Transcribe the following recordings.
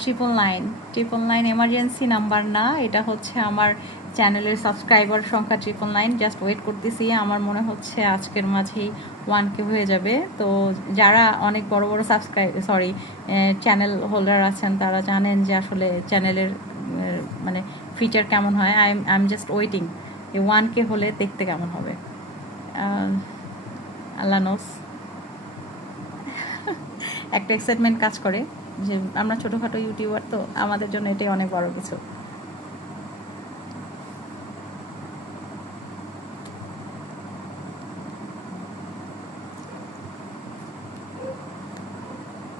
Triple nine emergency number না, এটা হচ্ছে আমার চ্যানেলের সাবস্ক্রাইবার সংখ্যা 999। জাস্ট ওয়েট করতেছি, আমার মনে হচ্ছে আজকের মাঝেই 1K হয়ে যাবে। তো যারা অনেক বড় বড় চ্যানেল হোল্ডার আছেন তারা জানেন যে আসলে চ্যানেলের মানে ফিচার কেমন হয়। I am just waiting 1K হলে দেখতে কেমন হবে। আল্লাহ নোস, একটা এক্সাইটমেন্ট কাজ করে যে আমরা ছোটোখাটো ইউটিউবার, তো আমাদের জন্য এটাই অনেক বড় কিছু।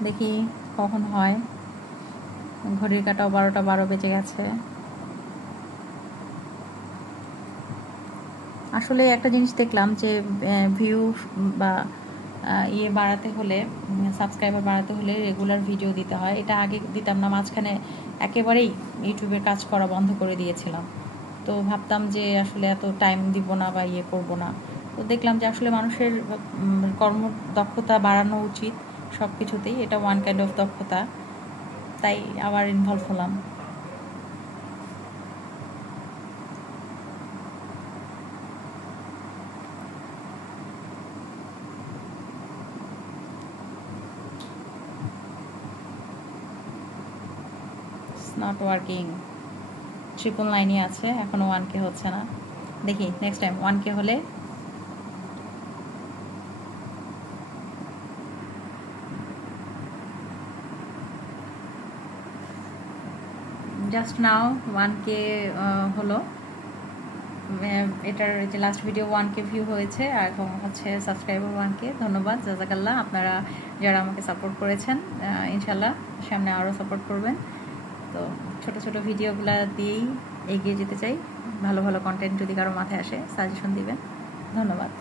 দেখি কখন হয়, ঘড়ির কাঁটাও 12টা 12 বেজে গেছে। আসলে একটা জিনিস দেখলাম যে ভিউ বা বাড়াতে হলে, সাবস্ক্রাইবার বাড়াতে হলে রেগুলার ভিডিও দিতে হয়। এটা আগে দিতাম না, মাঝখানে একেবারেই ইউটিউবের কাজ করা বন্ধ করে দিয়েছিলাম। তো ভাবতাম যে আসলে এত টাইম দিব না বা করব না। তো দেখলাম যে আসলে মানুষের কর্মদক্ষতা বাড়ানো উচিত সব কিছুতেই, এটা ওয়ান কাইন্ড অফ দক্ষতা। তাই আবার ইনভলভ হলাম। নট ওয়ার্কিং, 999ই আছে, এখনও 1K হচ্ছে না। দেখি নেক্সট টাইম 1K হলে। জাস্ট নাও 1K হলো। এটার যে লাস্ট ভিডিও 1K ভিউ হয়েছে, আর এখন হচ্ছে সাবস্ক্রাইবার 1K। ধন্যবাদ, জাজাকাল্লাহ আপনারা যারা আমাকে সাপোর্ট করেছেন। ইনশাল্লাহ সামনে আরও সাপোর্ট করবেন। তো ছোট ছোট ভিডিওগুলো দিয়েই এগিয়ে যেতে চাই। ভালো ভালো কন্টেন্ট যদি কারো মাথায় আসে সাজেশন দিবেন। ধন্যবাদ।